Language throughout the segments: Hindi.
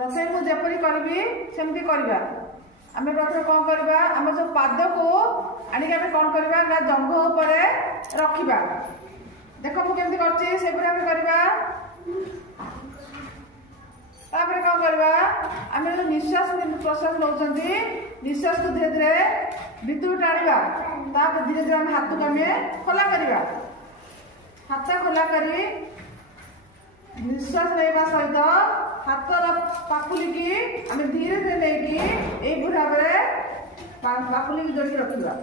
रोषे मुझे जपरी करी सेमती करवा आम प्रथम कौन करवा आम जो पाद को आणिक आम कौन करवा ना जंघ उपर रखा देख मुझे करवा कौन करवा आम जो निश्वास प्रश्वास नौ निश्वास को धीरे धीरे भितर टाणवा धीरे धीरे आम हाथ को आम खोला करवा हाथ खोला करी निश्वास लेवा सहित हाथर पापुली की आम धीरे धीरे लेकिन यही भाव में पापुली की जोड़ी रखा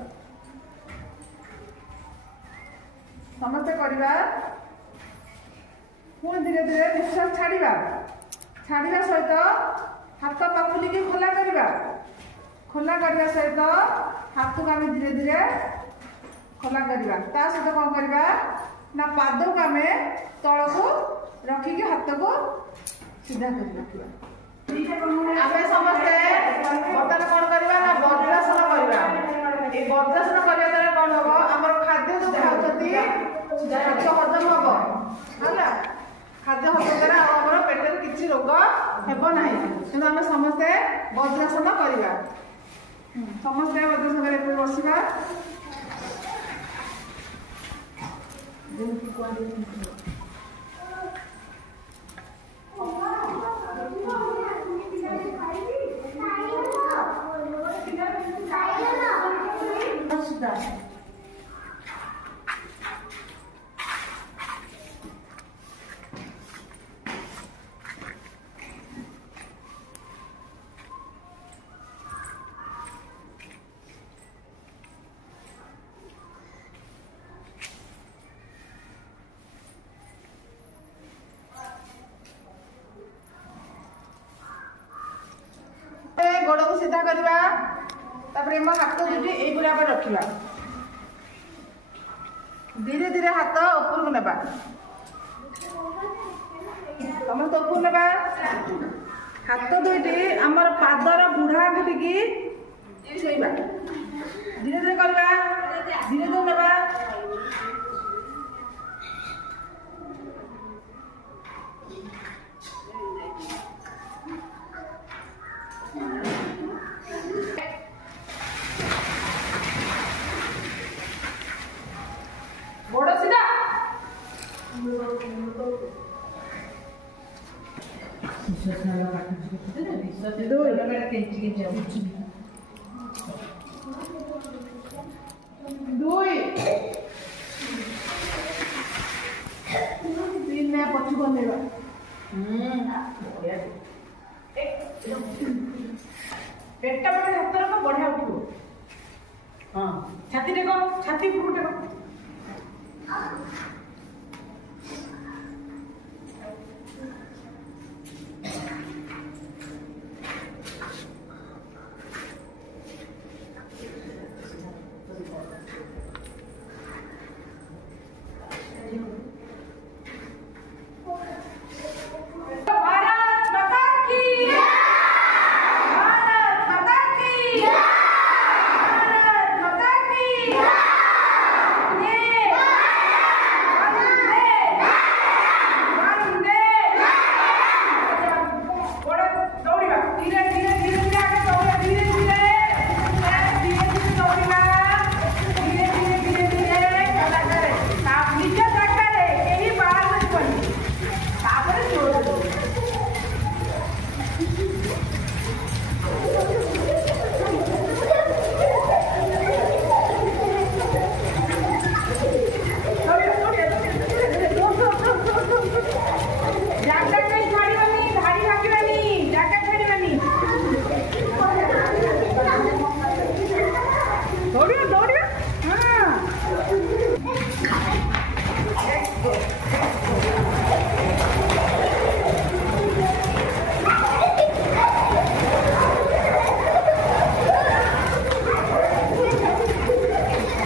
समस्ते करवा पुणी धीरे धीरे निश्वास छाड़ा छाड़ा सहित हाथ पापुली की खोला करवा सहित हाथ को आम धीरे धीरे खोला करवा सहित कौन करवा ना पाद को आम तल को रखिकी हाथ को सीधा कर रखा आम समस्ते बर्तमान कौन करवा ना वज्रासन करवा ये वज्रासन करने द्वारा कौन हम आम खाद्य जो खाते खाद्य हजम हम है खाद्य हजम द्वारा आम पेटर किसी रोग हेब ना कि आम समस्ते वज्रासन करवा समस्ते वज्रासन बसवा गोड़ को सीधा करवा हाथ दुटी यही रखा धीरे धीरे हाथ ऊपर को नेबा समस्त ऊपर नेबा हाथ दुईटी आमर पादर बुढ़ा आंगुठी छुईबा धीरे धीरे करवा धीरे धीरे नेबा गोड़ सीधा दुई तीन में पछू बनेगा पेटा पटे हाथ रख बढ़िया उठो हाँ छाती टेक छाती उपरू टेक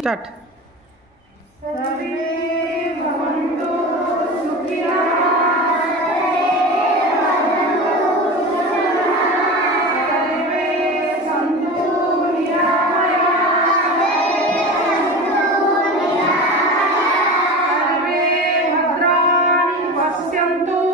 स्टार्ट रक्षन्तु